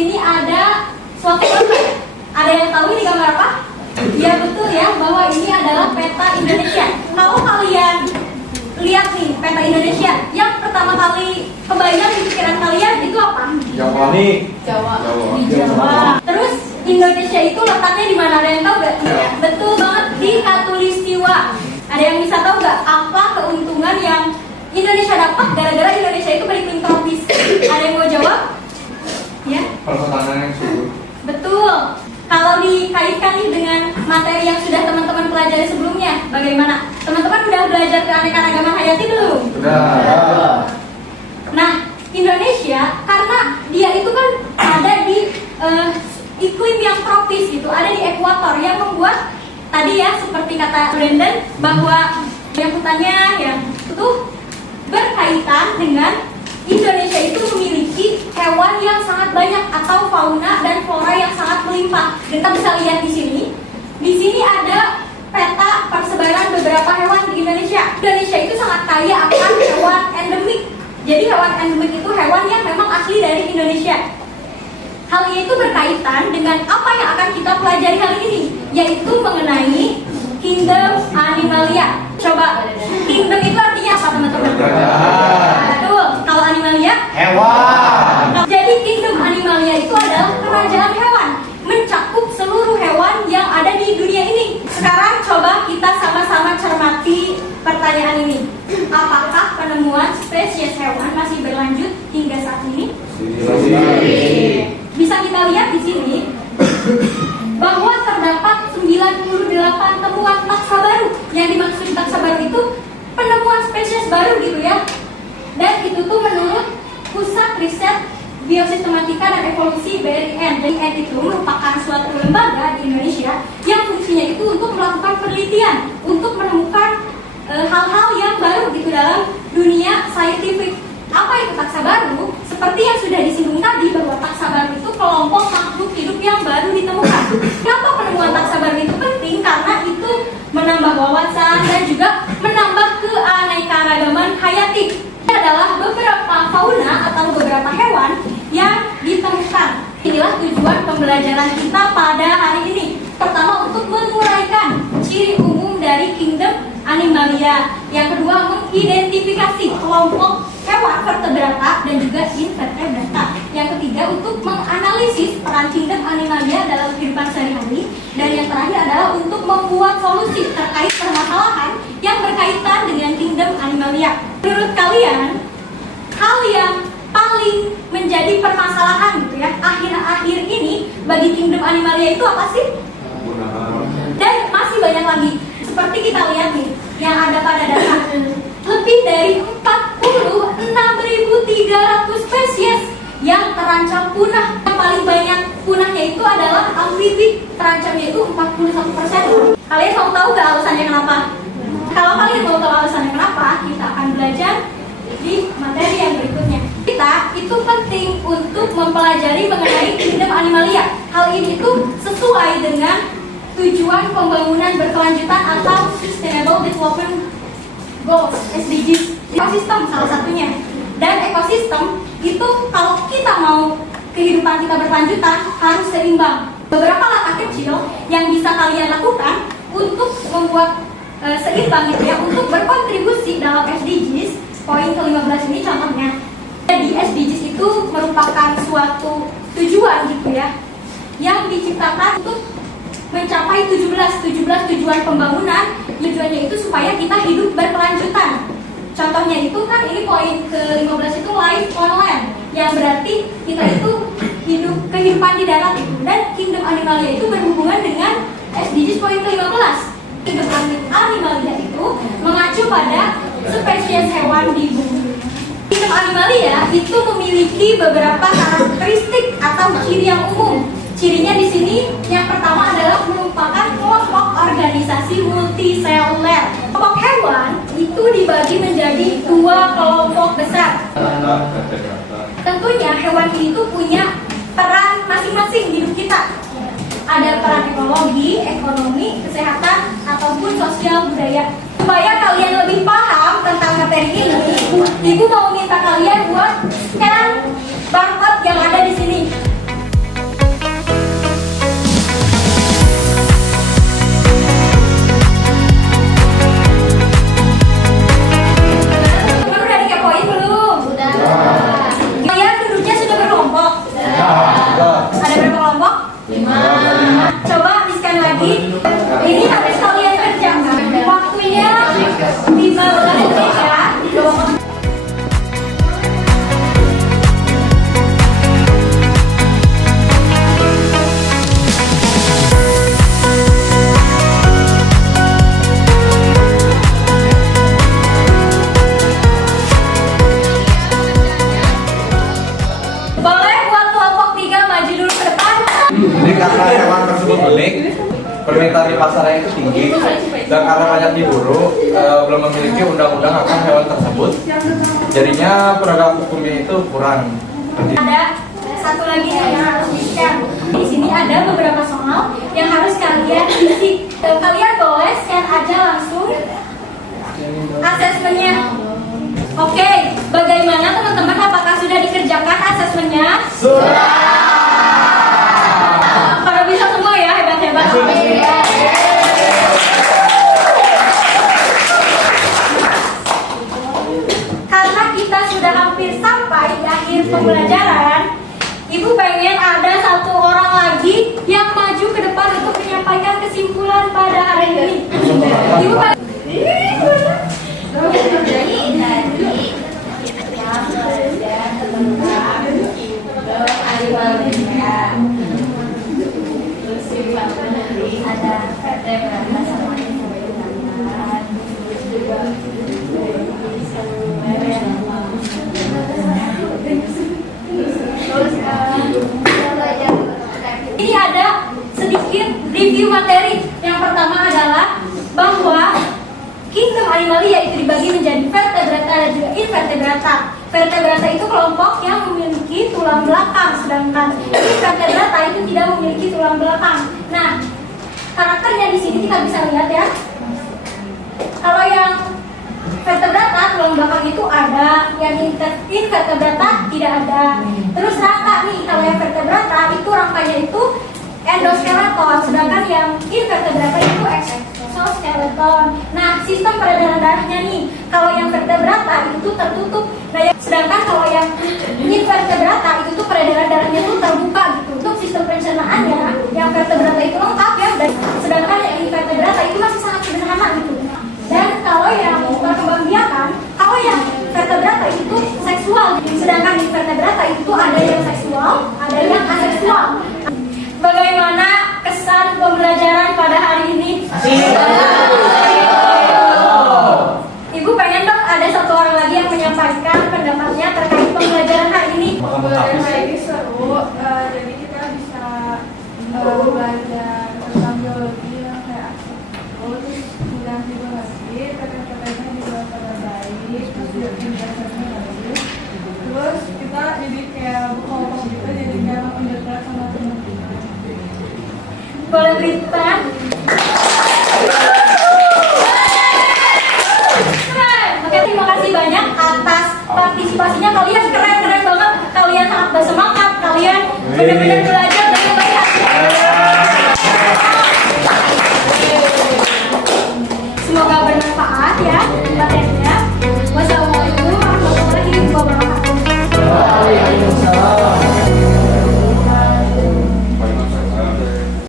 sini ada suatu gambar. Ada yang tahu ini gambar apa? Ya betul ya, bahwa ini adalah peta Indonesia. Kalau kalian lihat nih peta Indonesia, yang pertama kali kebayang di pikiran kalian itu apa? Jawa nih. Jawa. Di Jawa. Terus Indonesia itu letaknya di mana? Ada yang tahu nggak? Ya. Betul banget, di Khatulistiwa. Ada yang bisa tahu nggak apa keuntungan yang Indonesia dapat gara-gara Indonesia itu beriklim tropis? Ada yang mau jawab? Ya. Pertanahan yang subur. Betul. Kalau dikaitkan nih dengan materi yang sudah teman-teman pelajari sebelumnya, bagaimana? Teman-teman udah belajar keanekaragaman hayati belum? Sudah. Nah, Indonesia karena dia itu kan ada di iklim yang tropis gitu, ada di ekuator yang membuat tadi ya seperti kata Brandon bahwa yang hutannya yang itu berkaitan dengan Indonesia itu memiliki hewan yang sangat banyak atau fauna dan flora yang sangat melimpah. Kita bisa lihat di sini. Di sini ada peta persebaran beberapa hewan di Indonesia. Indonesia itu sangat kaya akan hewan endemik. Jadi hewan endemik itu hewan yang memang asli dari Indonesia. Hal itu berkaitan dengan apa yang akan kita pelajari kali ini, yaitu mengenai kingdom animalia. Coba, kingdom itu artinya apa teman-teman? Betul. Kalau animalia? Hewan. Jadi kingdom animalia itu adalah kerajaan hewan, mencakup seluruh hewan yang ada di dunia ini. Sekarang coba kita sama-sama cermati pertanyaan ini. Apakah penemuan spesies hewan masih berlanjut hingga saat ini? Bisa kita lihat di sini bahwa terdapat 98 temuan taxa baru. Yang dimaksud taxa baru itu penemuan spesies baru gitu ya. Dan itu tuh menurut Pusat Riset Biosistematika dan Evolusi BRIN. BRIN itu merupakan suatu lembaga di Indonesia yang fungsinya itu untuk melakukan penelitian, untuk menemukan hal-hal yang baru gitu dalam dunia saintifik. Apa itu taxa baru? Seperti yang sudah disinggung tadi bahwa taxa baru itu kelompok makhluk hidup yang baru ditemukan. Kenapa penemuan taxa baru itu penting? Karena itu menambah wawasan dan juga menambah keanekaragaman hayati. Ini adalah beberapa fauna atau beberapa hewan yang ditemukan. Inilah tujuan pembelajaran kita pada hari ini. Pertama, untuk menguraikan ciri umum dari kingdom animalia. Yang kedua, mengidentifikasi kelompok hewan vertebrata dan juga invertebrata. Yang ketiga, untuk menganalisis peran kingdom animalia dalam kehidupan sehari-hari. Dan yang terakhir adalah untuk membuat solusi terkait permasalahan yang berkaitan dengan kingdom animalia. Menurut kalian, hal yang paling menjadi permasalahan gitu ya akhir-akhir ini bagi kingdom animalia itu apa sih? Dan masih banyak lagi. Seperti kita lihat nih yang ada pada data, lebih dari 46.300 spesies yang terancam punah. Yang paling banyak punahnya itu adalah amfibi, terancamnya itu 41%. Kalian mau tahu gak alasannya kenapa? Kalau kalian mau tahu alasannya kenapa, kita akan belajar di materi yang berikutnya. Kita itu penting untuk mempelajari mengenai kingdom animalia. Hal ini itu sesuai dengan tujuan pembangunan berkelanjutan atau Sustainable Development Goals (SDGs). Ekosistem salah satunya. Dan ekosistem itu kalau kita mau kehidupan kita berkelanjutan harus seimbang. Beberapa langkah kecil yang bisa kalian lakukan untuk membuat seimbang gitu ya, untuk berkontribusi dalam SDGs. Poin ke-15 ini contohnya. Jadi SDGs itu merupakan suatu tujuan gitu ya yang diciptakan untuk mencapai 17 tujuan pembangunan. Tujuannya itu supaya kita hidup berkelanjutan. Contohnya itu kan ini poin ke-15 itu life on land, yang berarti kita itu hidup kehidupan di darat itu. Dan kingdom animalia itu berhubungan dengan SDGs poin ke-15. Kingdom animalia itu mengacu pada spesies hewan di bumi. Kingdom animalia itu memiliki beberapa karakteristik atau ciri yang umum. Cirinya di sini yang pertama adalah merupakan kelompok organisasi multiseluler. Kelompok hewan itu dibagi menjadi dua kelompok besar. Tentunya hewan ini tuh punya peran masing-masing di hidup kita. Ada peran ekologi, ekonomi, kesehatan, ataupun sosial budaya. Supaya kalian lebih paham tentang materi ini, Ibu mau minta kalian buat scan barcode yang ada di sini. permintaan di pasarnya itu tinggi, dan karena banyak diburu, belum memiliki undang-undang akan hewan tersebut, jadinya penegak hukumnya itu kurang. Ada satu lagi yang harus di-scan. Di sini ada beberapa soal yang harus kalian isi. Kalian boleh scan aja langsung asesmennya. Oke, bagaimana teman-teman? Apakah sudah dikerjakan asesmennya? Sudah. Pada bisa semua ya, hebat-hebat. Karena kita sudah hampir sampai di akhir pembelajaran, Ibu pengen ada satu orang lagi yang maju ke depan untuk menyampaikan kesimpulan pada hari ini. Ibu ini ada sedikit review materi. Yang pertama adalah bahwa kingdom Animalia itu dibagi menjadi vertebrata dan juga invertebrata. Vertebrata itu kelompok yang memiliki tulang belakang, sedangkan invertebrata itu tidak memiliki tulang belakang. Nah, karakternya di sini kita bisa lihat ya. Kalau yang vertebrata tulang belakang itu ada, yang invertebrata tidak ada. Terus rangka nih, kalau yang vertebrata itu rangkanya itu endoskeleton, sedangkan yang invertebrata itu exoskeleton. Nah, sistem peredaran darahnya nih, kalau yang vertebrata itu tertutup, nah sedangkan kalau yang invertebrata itu tuh peredaran darahnya tuh terbuka gitu. Untuk sistem pencernaannya, yang vertebrata itu lengkap ya, dan sedangkan yang invertebrata itu masih sangat sederhana gitu. Dan kalau yang perkembangbiakan, kalau yang vertebrata itu seksual, sedangkan di vertebrata itu ada yang seksual, ada yang aseksual. Bagaimana kesan pembelajaran pada hari ini? Ibu pengen dong ada satu orang lagi yang menyampaikan pendapatnya terkait pembelajaran hari ini. Pembelajaran hari ini seru, jadi kita bisa belajar tentang biologi yang kayak terus mudah juga lagi, kata-katanya juga pada baik, terus juga penjelasannya bagus. Terus kita jadi kayak buka-buka gitu, jadi kayak makin dekat sama teman-teman. Boleh beri tangan? Oke, terima kasih banyak atas partisipasinya. Kalian keren-keren banget. Kalian sangat bersemangat. Kalian benar-benar belajar